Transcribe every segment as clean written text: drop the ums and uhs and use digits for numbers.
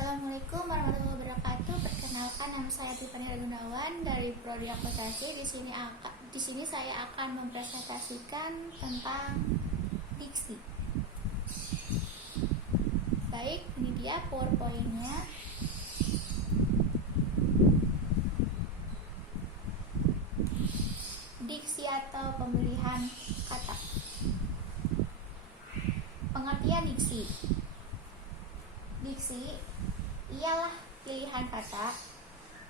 Assalamualaikum warahmatullahi wabarakatuh. Perkenalkan, nama saya Tiffany Gunawan dari Prodi Akuntansi. Di sini saya akan mempresentasikan tentang diksi. Baik, ini dia PowerPoint-nya. Diksi atau pemilihan kata. Pengertian diksi. Diksi ialah pilihan kata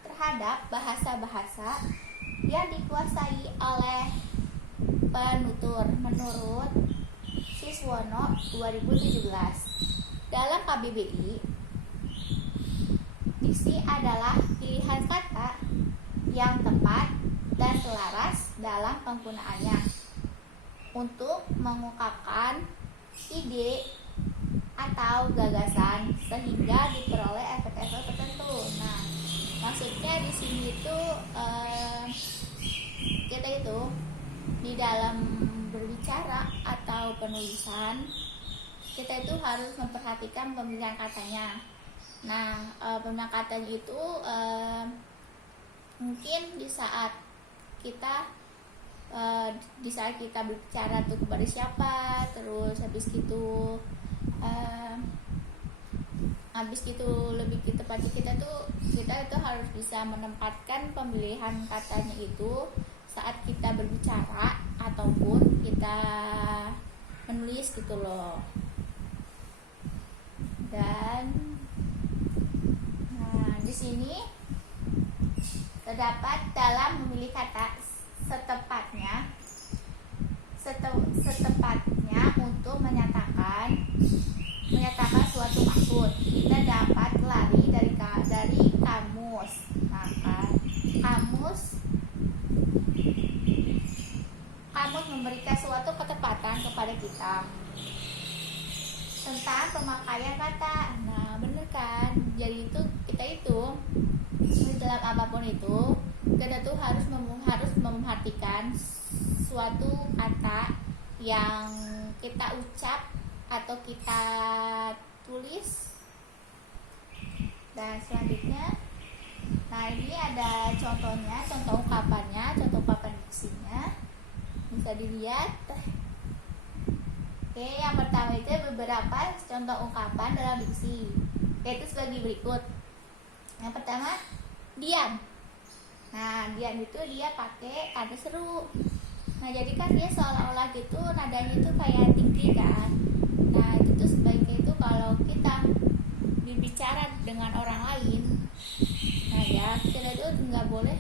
terhadap bahasa-bahasa yang dikuasai oleh penutur menurut Siswono 2017. Dalam KBBI, diksi adalah pilihan kata yang tepat dan selaras dalam penggunaannya untuk mengungkapkan ide atau gagasan sehingga diperoleh efek-efek tertentu. Nah, maksudnya di sini itu kita itu di dalam berbicara atau penulisan kita itu harus memperhatikan pemilihan katanya. Nah, pemilihan katanya itu mungkin di saat kita berbicara tuh kepada siapa, terus habis gitu lebih tepatnya kita itu harus bisa menempatkan pemilihan katanya itu saat kita berbicara ataupun kita menulis gitu loh. Dan di sini terdapat dalam memilih kata setepatnya untuk menyatakan suatu maksud. Kita dapat lari dari kamus. Maka kamus memberikan suatu ketepatan kepada kita tentang pemakaian kata. Nah, bener kan? Jadi kita itu di dalam apapun itu kita tuh harus memperhatikan suatu kata yang kita ucap atau kita tulis. Dan selanjutnya, nah ini ada contohnya, contoh ungkapan diksinya, bisa dilihat. Oke, yang pertama itu beberapa contoh ungkapan dalam diksi, yaitu sebagai berikut. Yang pertama, diam. Nah, diam itu dia pakai kata seru. Nah, jadi kan dia seolah-olah gitu nadanya itu kayak tinggi kan. Nah, itu tuh sebaiknya itu kalau kita berbicara dengan orang lain, nah ya kita itu nggak boleh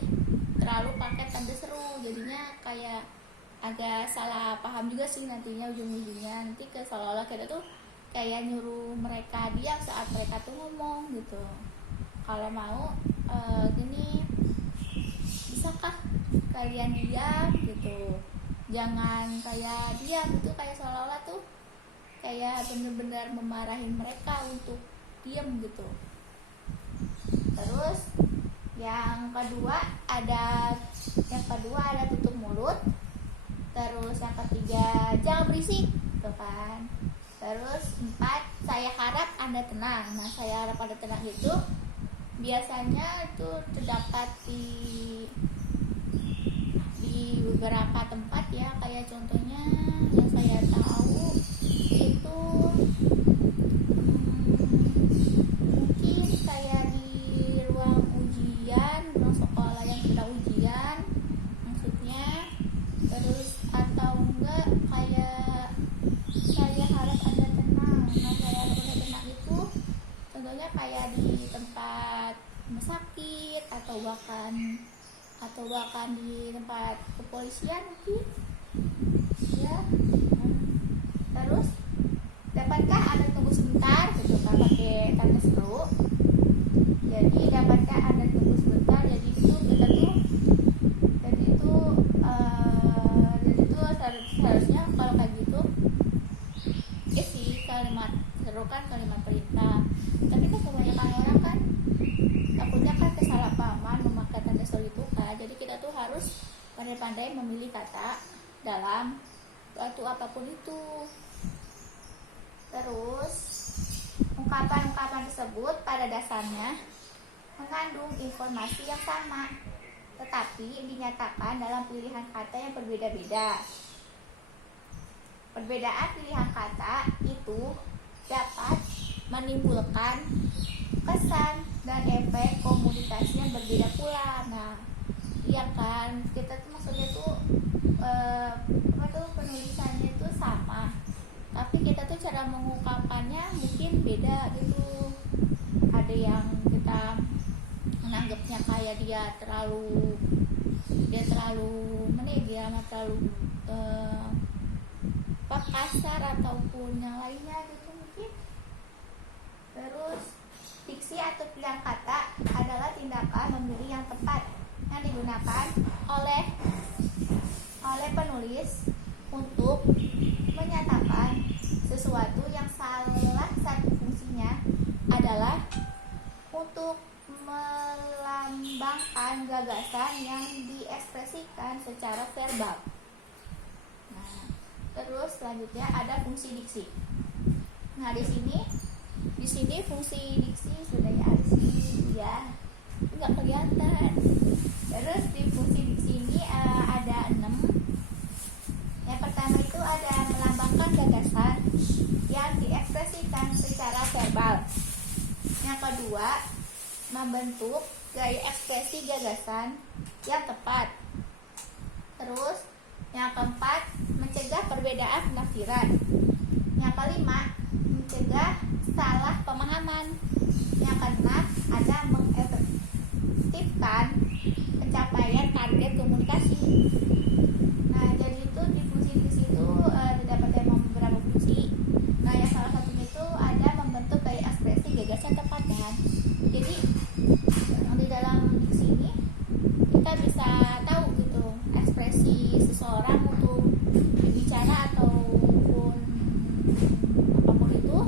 terlalu pakai tanda seru. Jadinya kayak agak salah paham juga sih nantinya ujung-ujungnya. Nanti seolah-olah kita tuh kayak nyuruh mereka diam saat mereka tuh ngomong gitu. Kalau mau gini, bisakah kalian diam gitu, jangan kayak diam itu kayak seolah-olah tuh kayak benar-benar memarahin mereka untuk diam gitu. Terus yang kedua ada tutup mulut. Terus yang ketiga, jangan berisik gitu kan. Terus 4, saya harap Anda tenang. Nah, saya harap Anda tenang itu biasanya itu terdapat di beberapa tempat ya, kayak contohnya yang saya tahu itu mungkin kayak di ruang sekolah yang sedang ujian maksudnya. Terus atau enggak kayak saya harap Anda tenang. Nah, saya harap Anda tenang itu contohnya kayak di tempat rumah sakit atau bahkan di tempat kepolisian mungkin ya. Terus dapatkah Anda tunggu sebentar gitu kan, pakai tanda seru. Jadi dapatkah Anda tunggu sebentar, jadi itu seharusnya kalau kayak gitu sih kalimat seru kan, kalimat perintah. Tapi kan kebanyakan orang kan takutnya kan kesalahpahaman memakai tanda seru itu kan. Jadi kita tuh harus pandai-pandai memilih kata dalam suatu apapun itu. Terus ungkapan-ungkapan tersebut pada dasarnya mengandung informasi yang sama, tetapi dinyatakan dalam pilihan kata yang berbeda-beda. Perbedaan pilihan kata itu dapat menimbulkan kesan dan efek komunikasi yang berbeda pula. Nah, iya kan, kita tuh maksudnya tuh penulisannya itu sama, tapi kita tuh cara mengungkapkannya mungkin beda gitu. Ada yang kita menganggapnya kayak dia terlalu kasar ataupun yang lainnya gitu mungkin. Terus diksi atau pilihan kata adalah tindakan memilih yang tepat yang digunakan oleh penulis untuk menyatakan sesuatu yang salah satu fungsinya adalah untuk melambangkan gagasan yang diekspresikan secara verbal. Nah, terus selanjutnya ada fungsi diksi. Nah, di sini fungsi diksi sudah ada di sini ya, nggak kelihatan. Terus di fungsi diksi ini ada 6. Yang pertama itu ada melambangkan gagasan yang diekspresikan secara verbal. Yang kedua, membentuk gaya ekspresi gagasan yang tepat. Terus yang keempat, mencegah perbedaan penafsiran. Yang kelima, mencegah salah pemahaman. Yang keenam, ada mengefektifkan pencapaian target komunikasi. Nah, jadi itu di fungsi diksi itu terdapat beberapa fungsi. Nah, yang salah satunya itu ada membentuk gaya ekspresi gagasan tepat kan. Jadi di dalam diksi ini kita bisa tahu gitu ekspresi seseorang untuk berbicara ataupun apapun itu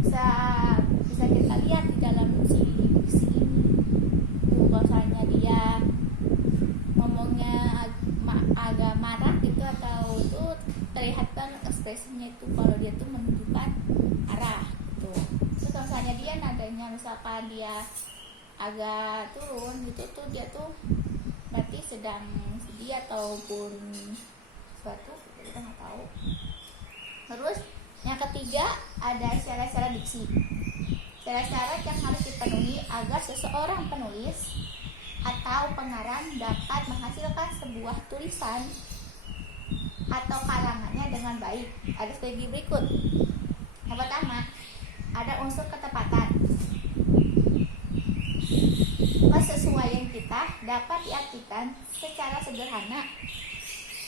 bisa kita lihat di dalam diksi ini. Kalau misalnya dia ngomongnya agak marah gitu atau itu terlihat kan ekspresinya itu kalau dia tuh menunjukkan arah gitu. Terus kalau misalnya dia nadanya misalkan dia agak turun gitu tuh dia tuh berarti sedang sedih ataupun sesuatu kita nggak tahu. Terus yang ketiga ada syarat-syarat diksi. Syarat-syarat yang harus dipenuhi agar seseorang penulis atau pengarang dapat menghasilkan sebuah tulisan atau karangannya dengan baik. Ada sebagai berikut. Yang pertama, ada unsur ketepatan. Kesesuaian kita dapat diartikan secara sederhana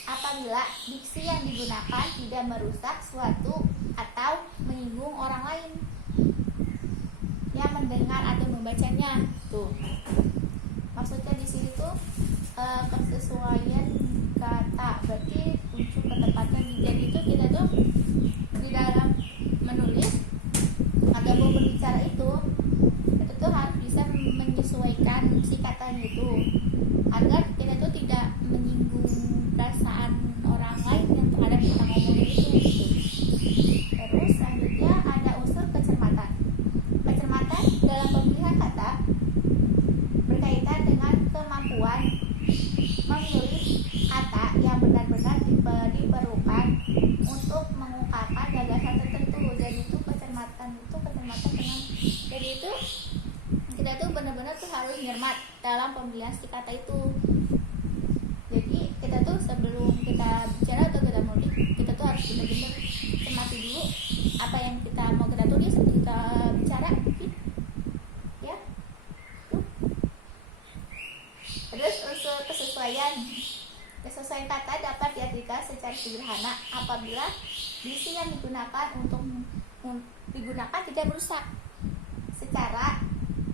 apabila diksi yang digunakan tidak merusak suatu atau menyinggung orang lain yang mendengar atau membacanya. Tuh. Maksudnya di sini tuh kesesuaian kata, berarti unsur ketepatan. Jadi itu kita tuh di dalam menulis atau mau berbicara itu tuh harus bisa menyesuaikan si katanya itu agar kita tuh tidak menyinggung perasaan orang lain yang terhadap kita ngomongin itu gitu. Terus selanjutnya ada unsur kecermatan. Kecermatan dalam pemilihan kata berkaitan dengan kemampuan memilih kata yang benar-benar diperlukan untuk mengungkapkan gagasan tertentu. Jadi itu kecermatan dengan jadi itu kita tuh benar-benar tuh harus cermat dalam pemilihan si kata itu. Jadi kita tuh sebelum kita bicara atau kita nulis, kita tuh harus benar-benar cermati dulu apa yang kita mau kita tulis, kita bicara ya. Terus unsur kesesuaian kata dapat diartikan secara sederhana apabila diksi yang digunakan tidak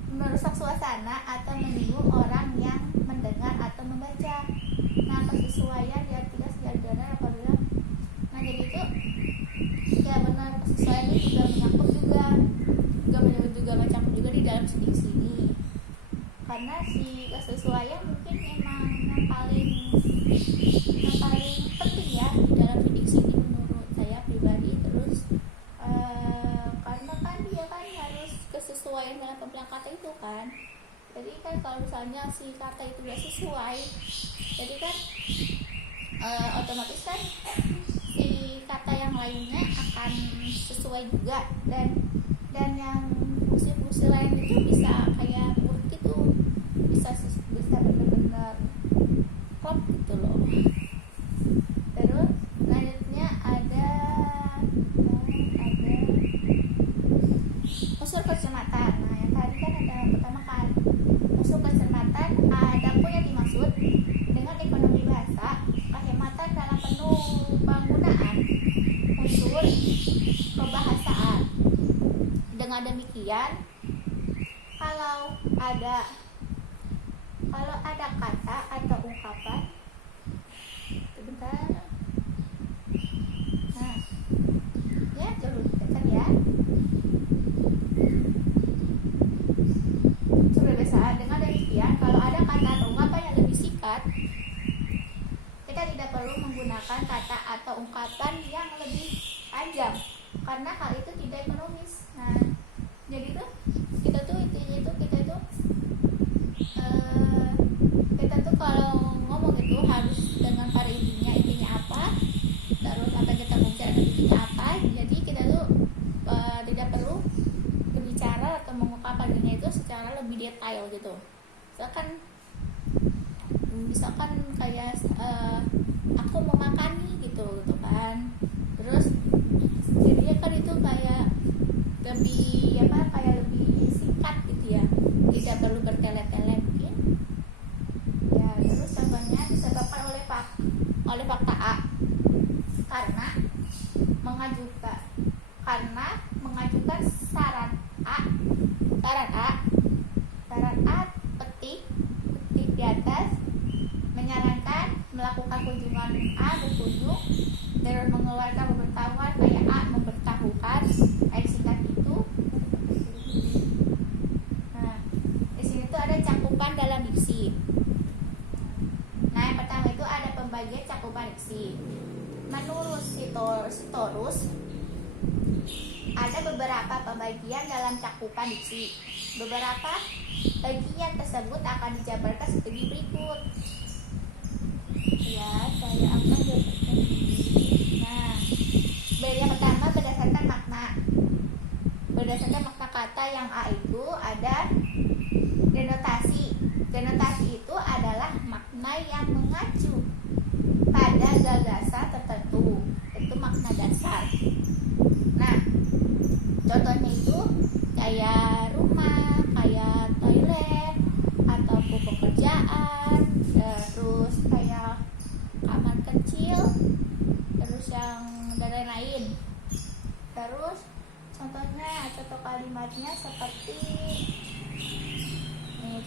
merusak suasana atau menyinggung orang yang mendengar atau membaca. Nah, kesesuaian diartikan sederhana apabila jadi itu ya benar, kesesuaian itu juga mencakup juga di dalam diksi ini. Karena si kesesuaian mungkin memang yang paling penting ya di dalam diksi ini menurut saya pribadi. Terus karena kan dia kan kesesuaian dalam pemilihan kata itu kan. Jadi kan kalau misalnya si kata itu gak sesuai, jadi kan otomatis kan si kata yang lainnya akan sesuai juga, dan yang fungsi-fungsi lain itu bisa kayak buruk gitu, bisa benar-benar klop gitu loh. Terus selanjutnya ada unsur kecermatan. Nah yang tadi kan ada pertama kan unsur kecermatan, ada pun yang dimaksud dengan ekonomi bahasa kehematan dalam penggunaan unsur kebahasaan. Dengan demikian, kalau ada kata atau ungkapan, sebentar, nah ya coba lihat ya, coba biasaan. Dengan demikian, kalau ada kata atau ungkapan yang lebih singkat, kita tidak perlu menggunakan kata atau ungkapan yang lebih panjang karena hal itu tidak ekonomis. Nah, jadi tuh kita tuh kalau ngomong itu harus dengan pada intinya apa, terus apa yang kita bicara intinya apa. Jadi kita tuh tidak perlu berbicara atau mengungkapkan itu secara lebih detail gitu. Misalkan kayak aku mau makan nih gitu kan, terus jadinya kan itu kayak lebih singkat gitu ya, tidak perlu bertele-tele mungkin ya. Terus contohnya disebabkan oleh fakta A karena mengajukan saran A petik di atas menyarankan melakukan kunjungan A berkunjung, terus mengeluarkan pemberitahuan kayak A memberitahukan, singkat itu. Nah, di sini tuh ada cakupan dalam diksi. Nah, yang pertama itu ada pembagian cakupan diksi. Menurut Sitorus, ada beberapa pembagian dalam cakupan diksi. Beberapa bagian tersebut akan dijabarkan sebagai berikut. Ya, saya akan jelaskan. Nah, yang pertama berdasarkan makna. Berdasarkan makna kata yang A itu ada denotasi. Denotasi itu adalah makna yang mengacu pada gagasan tertentu. Itu makna dasar. Nah, contohnya itu kayak rumah, kayak toilet, ataupun pekerjaan, terus kayak kamar kecil, terus yang dan lain-lain. Terus contoh kalimatnya seperti nih,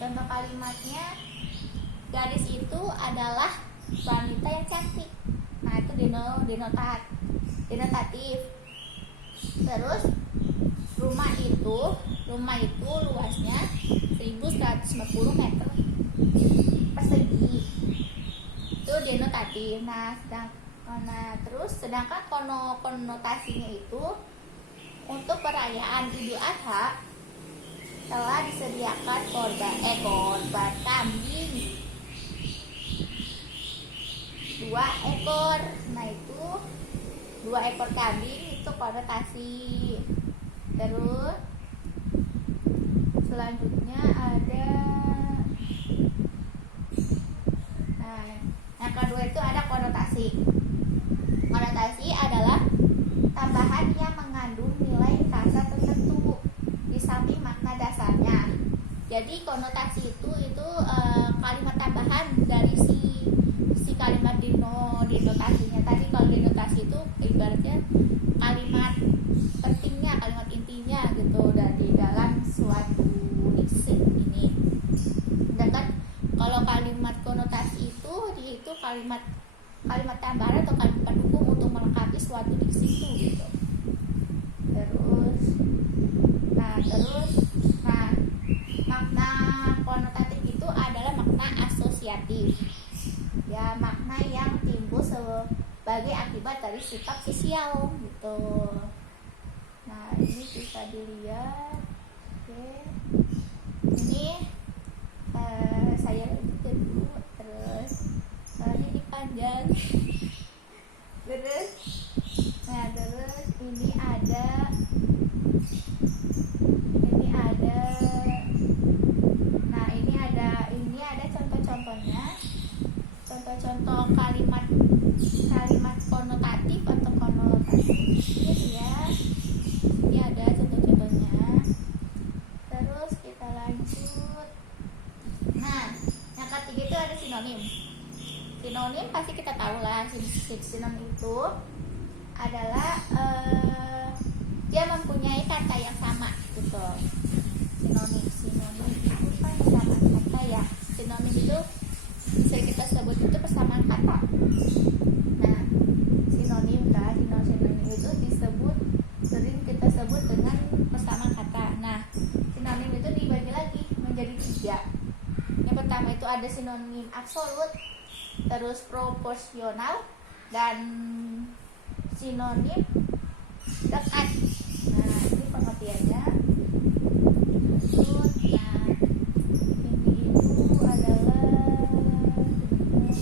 contoh kalimatnya, gadis itu adalah wanita yang cantik. Nah, itu denotatif. Terus rumah itu luasnya 1150 meter persegi. Itu denotatif. Sedangkan konotasinya itu untuk perayaan Idul Adha telah disediakan korban kambing 2 ekor. Nah, itu 2 ekor kambing itu konotasi. Terus selanjutnya ada yang kedua itu ada konotasi. Konotasi adalah tambahan yang mengandung nilai kata tertentu di samping makna dasarnya. Jadi konotasi itu kalimat tambahan dari si kalimat denotasinya tadi. Kalau denotasi itu ibaratnya kalimat pentingnya, kalimat intinya gitu dari dalam suatu diksi ini. Sedangkan kalau kalimat konotasi itu kalimat tambahan atau kalimat pendukung untuk melengkapi suatu diksi itu gitu. Terus makna konotatif itu adalah makna asosiatif. Ya, makna yang timbul sebagai akibat dari sikap sosial gitu. Nah, ini bisa dilihat. Oke. ada sinonim. Sinonim pasti kita tahu lah. Sinonim itu adalah dia mempunyai kata yang sama gitu. Sinonim itu kan persamaan kata ya. Sinonim itu bisa kita sebut itu persamaan kata. Nah, sinonim kan, sinonim itu sering kita sebut dengan persamaan kata. Nah, sinonim itu dibagi lagi menjadi 3. Yang pertama itu ada sinonim absolut, terus proporsional, dan sinonim dekat. Nah, ini pengertiannya. Terus, nah, ini itu adalah nih.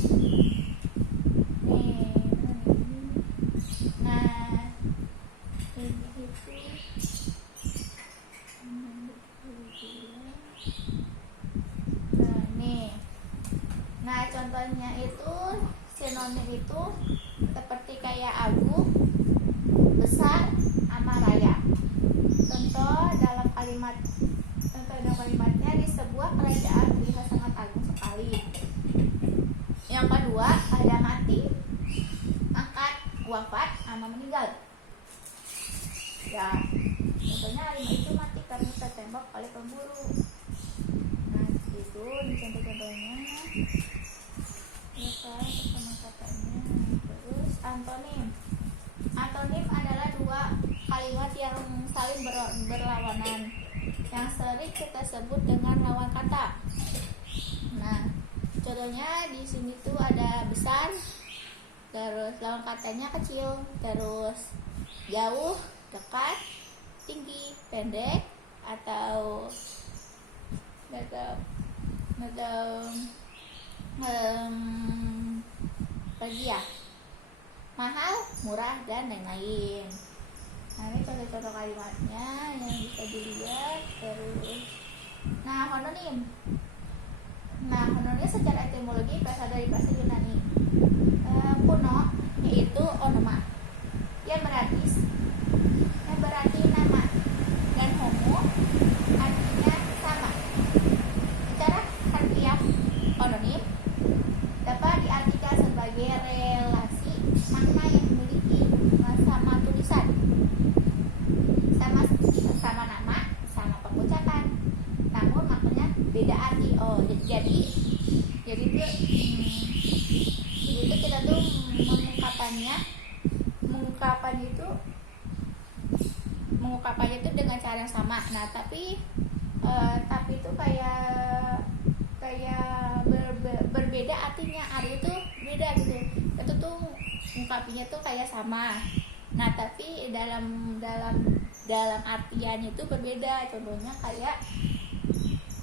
Nah, ini itu nah, nih. Nah, contohnya itu sinonim itu seperti kayak agung, besar, sama raya. Contoh dalam kalimatnya, di sebuah kerajaan terlihat sangat agung sekali. Yang kedua ada mati, angkat, wafat, sama meninggal. Ya, contohnya Halimah itu mati karena tertembak oleh pemburu. Nah, itu di contoh-contohnya. Ya kan, sama katanya. Terus antonim. Antonim adalah 2 kalimat yang saling berlawanan, yang sering kita sebut dengan lawan kata. Nah, contohnya di sini tuh ada besar, terus lawan katanya kecil, terus jauh, dekat, tinggi, pendek, atau pergi ya, mahal, murah, dan lain-lain. Nah, ini contoh-contoh kalimatnya yang bisa dilihat. Terus, nah, homonim. Nah, homonimnya secara etimologi berasal dari bahasa Yunani kuno, yaitu onoma, yang berarti nama, dan homo artinya sama. Secara harfiah, homonim dapat diartikan sebagai relasi makna yang memiliki sama tulisan, sama nama, sama pengucapan, namun maknanya beda arti. Jadi itu kita tuh mengungkapannya itu dengan cara yang sama. Nah, tapi itu kayak berbeda artinya. Arti itu beda gitu. Itu tuh ungkapinya tuh kayak sama. Nah, tapi dalam artian itu berbeda. Contohnya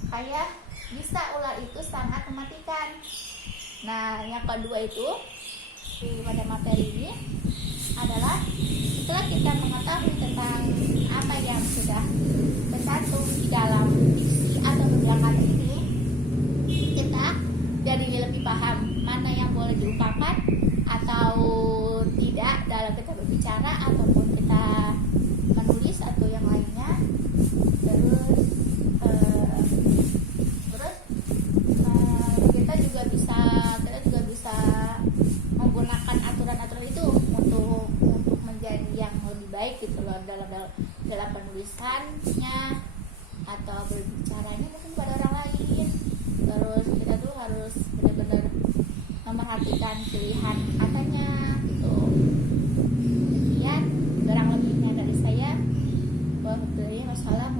kayak bisa ular itu sangat mematikan. Nah, yang kedua itu pada materi ini adalah setelah kita mengetahui tentang apa yang sudah tercantum di dalam diksi atau beberapa kata ini, kita jadi lebih paham mana yang boleh diungkapkan atau tidak dalam kita berbicara ataupun kita menulis atau yang lainnya. Terus kita juga bisa menggunakan aturan-aturan itu untuk menjadi yang lebih baik gitu loh dalam penulisannya atau berbicaranya mungkin pada orang lain. Terus kita tuh harus benar-benar memperhatikan pilihan katanya gitu. Demikian kurang lebihnya dari saya. Wassalamualaikum